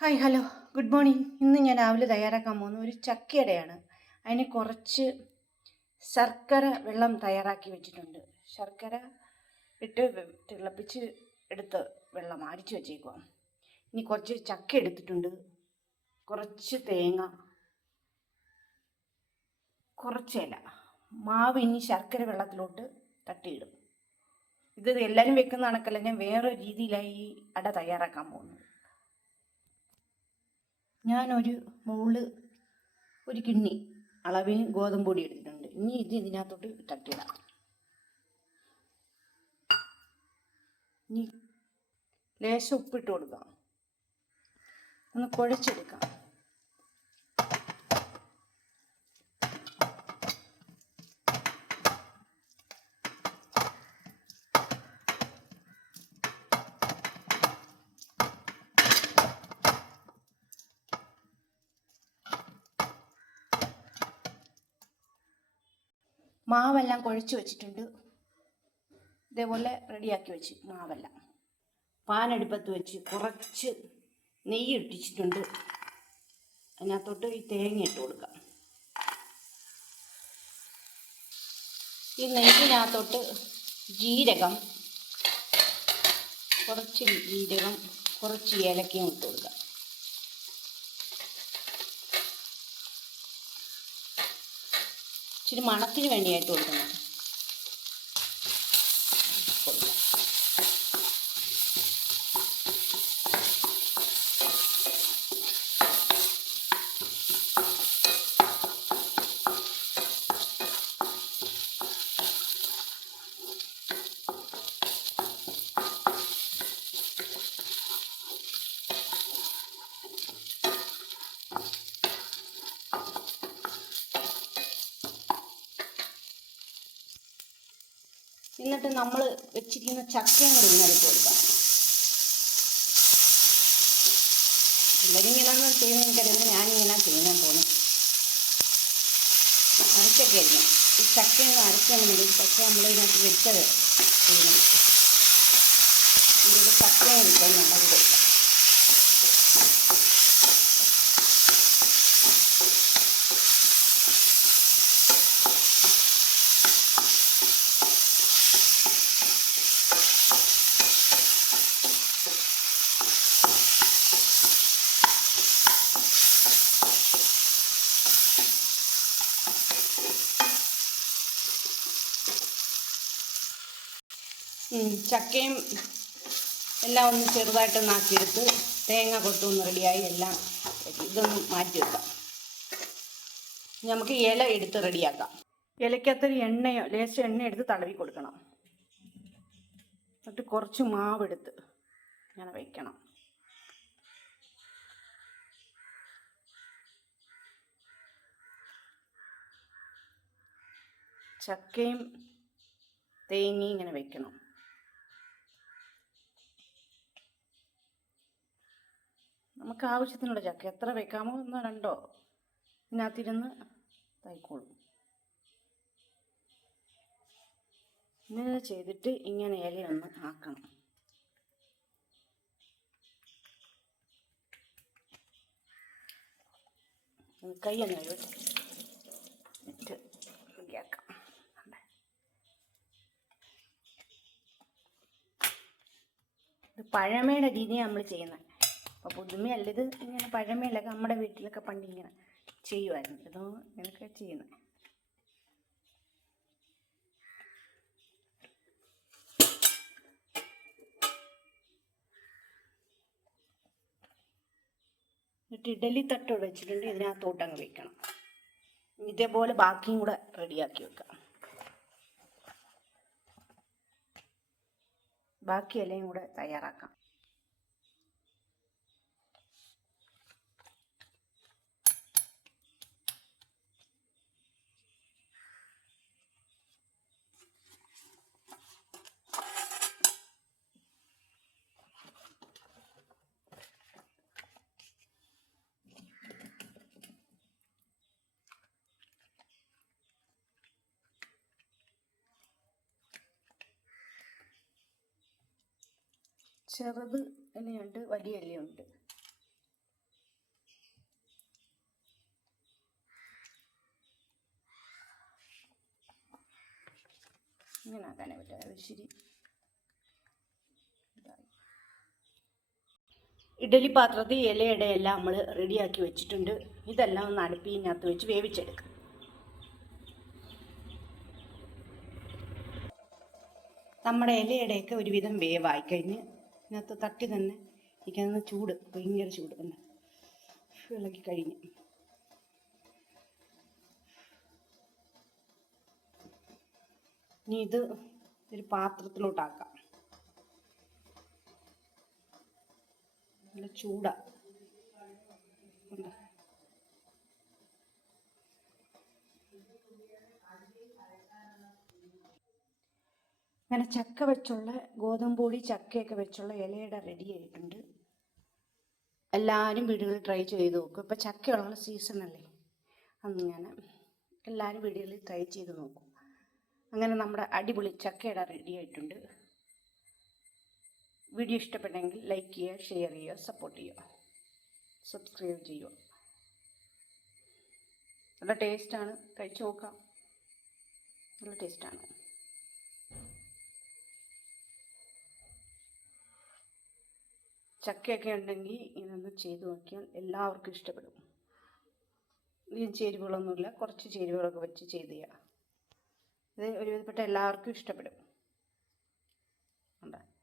Hi hello. Good morning. ഇന്ന് ഞാൻ രാവിലെ തയ്യാറാക്കാൻ പോകുന്ന ഒരു ചക്കയുടെയാണ്. അതിന് കുറച്ച് ശർക്കര വെള്ളം തയ്യാറാക്കി വെച്ചിട്ടുണ്ട്. ശർക്കര ഇട്ട് തിളപ്പിച്ച് എടുത്ത് വെള്ളം അരിച്ച് വെച്ചേക്കുക ഇനി കുറച്ച് ചക്ക എടുത്തിട്ടുണ്ട്. കുറച്ച് തേങ്ങ കുറച്ച് ഇല. മാവ് ഇനി ശർക്കര വെള്ളത്തിലോട്ട് തട്ടിയിടും. ഇത് എല്ലാവരും വെക്കുന്ന കണക്കല്ല ഞാൻ വേറൊരു രീതിയിലായി അട തയ്യാറാക്കാൻ പോകുന്നത്. ഞാനൊരു ബൗൾ ഒരു കിണ്ണി അളവിന് ഗോതമ്പ് പൊടി എടുത്തിട്ടുണ്ട്. ഇനി ഇത് ഇതിനകത്തോട്ട് തട്ടിയിടാം ഇനി ലേശം ഉപ്പിട്ട് കൊടുക്കാം. ഒന്ന് കുഴച്ചെടുക്കാം. മാവെല്ലാം കുഴച്ച് വെച്ചിട്ടുണ്ട്. ഇതേപോലെ റെഡിയാക്കി വെച്ച് മാവെല്ലാം. പാനടുപ്പത്ത് വെച്ച് കുറച്ച് നെയ്യ് ഇട്ടിച്ചിട്ടുണ്ട്. അതിനകത്തോട്ട് ഈ തേങ്ങ ഇട്ട് കൊടുക്കാം. ഈ നെയ്യിനകത്തോട്ട് ജീരകം കുറച്ച് ജീരകം കുറച്ച് ഏലക്കയും ഇട്ട് കൊടുക്കാം. ഇച്ചിരി മണത്തിന് വേണ്ടിയായിട്ട് കൊടുക്കണം. എന്നിട്ട് നമ്മൾ വെച്ചിരിക്കുന്ന ചക്കയും കൂടി ഇതിനകത്ത് കൊടുക്കാം. എല്ലാവരും ഇങ്ങനെയാണ് ചെയ്യുന്നത് ഞാനിങ്ങനെ ചെയ്യാൻ പോകുന്നു. അരച്ചൊക്കെ ആയിരിക്കും. ഈ ചക്കയൊന്നും അരയ്ക്കണമെങ്കിൽ ചക്ക നമ്മൾ ഇതിനകത്ത് വെച്ചത് ചെയ്യണം ഇതിന്റെ ചക്കയും എടുക്കാൻ ഉണ്ടാക്കി കൊടുക്കാം. ചക്കയും എല്ലാം ഒന്ന് ചെറുതായിട്ടൊന്ന് ആക്കിയെടുത്ത് തേങ്ങ കൊത്തൊന്ന് റെഡിയായി. എല്ലാം ഇതൊന്ന് മാറ്റി വെക്കാം. നമുക്ക് ഇല എടുത്ത് റെഡിയാക്കാം. ഇലയ്ക്കകത്തൊരു എണ്ണയോ ലേശം എണ്ണ എടുത്ത് തടവി കൊടുക്കണം. എന്നിട്ട് കുറച്ച് മാവെടുത്ത് ഇങ്ങനെ വയ്ക്കണം ചക്കയും തേങ്ങയും ഇങ്ങനെ വെക്കണം. നമുക്ക് ആവശ്യത്തിനുള്ള ചക്ക. എത്ര വെക്കാമോ ഒന്നോ രണ്ടോ ഇതിനകത്തിരുന്ന് തൈക്കോളും ഇങ്ങനെ ചെയ്തിട്ട് ഇങ്ങനെ ഇലയൊന്ന് ആക്കണം. കൈ ഒന്ന് ഇട്ട് ഇത് പഴമയുടെ രീതിയാണ് നമ്മൾ ചെയ്യുന്നത് അപ്പോൾ പുതുമയല്ല ഇത് ഇങ്ങനെ പഴമയല്ല നമ്മുടെ വീട്ടിലൊക്കെ പണ്ട് ഇങ്ങനെ ചെയ്യുമായിരുന്നു ഇതോ ഇങ്ങനെയൊക്കെ ചെയ്യുന്നത് എന്നിട്ട് ഇഡലി തട്ട് വെച്ചിട്ടുണ്ട്. ഇതിനകത്തോട്ട് അങ്ങ് വെക്കണം. ഇതേപോലെ ബാക്കിയും കൂടെ റെഡിയാക്കി വെക്കാം. ബാക്കി എല്ലാം കൂടെ തയ്യാറാക്കാം. ചെറുത് ഇലയുണ്ട് വലിയ ഇലയുണ്ട് ഇങ്ങനെ ആക്കാനേ പറ്റില്ല ഇച്ചിരി ഇഡലി പാത്രത്തിൽ ഇലയുടെ എല്ലാം നമ്മൾ റെഡിയാക്കി വെച്ചിട്ടുണ്ട്. ഇതെല്ലാം ഒന്ന് അടുപ്പിനകത്ത് വെച്ച് വേവിച്ചെടുക്കാം. നമ്മുടെ ഇലയുടെയൊക്കെ ഒരുവിധം വേവായി കഴിഞ്ഞ് ഇതിനകത്ത് തട്ടി തന്നെ ഇരിക്കുന്ന ചൂട് ഭയങ്കര ചൂട് തന്നെ. ഇളക്കി കഴിഞ്ഞ്. ഇനി ഇത് ഒരു പാത്രത്തിലോട്ടാക്കാം നല്ല ചൂടാ. അങ്ങനെ ചക്ക വെച്ചുള്ള ഗോതമ്പ് പൊടി ചക്കയൊക്കെ വെച്ചുള്ള ഇലയുടെ റെഡി ആയിട്ടുണ്ട്. എല്ലാവരും വീടുകളിൽ ട്രൈ ചെയ്ത് നോക്കും. ഇപ്പം ചക്കയുള്ള സീസൺ സീസണല്ലേ അങ്ങനെ എല്ലാവരും വീടുകളിൽ ട്രൈ ചെയ്ത് നോക്കും. അങ്ങനെ നമ്മുടെ അടിപൊളി ചക്കയുടെ റെഡി ആയിട്ടുണ്ട്. വീഡിയോ ഇഷ്ടപ്പെട്ടെങ്കിൽ ലൈക്ക് ചെയ്യുക ഷെയർ ചെയ്യുക സപ്പോർട്ട് ചെയ്യുക. സബ്സ്ക്രൈബ് ചെയ്യുക. നല്ല ടേസ്റ്റാണ് കഴിച്ചു നോക്കാം. നല്ല ടേസ്റ്റാണ് ചക്കയൊക്കെ ഉണ്ടെങ്കിൽ ഇതൊന്ന് ചെയ്ത് നോക്കിയാൽ എല്ലാവർക്കും ഇഷ്ടപ്പെടും. ഇതിന് ചേരുവകളൊന്നുമില്ല. കുറച്ച് ചേരുവകളൊക്കെ വെച്ച് ചെയ്ത് ചെയ്യാം. ഇത് ഒരുവിധപ്പെട്ട എല്ലാവർക്കും ഇഷ്ടപ്പെടും. ഉണ്ടാകും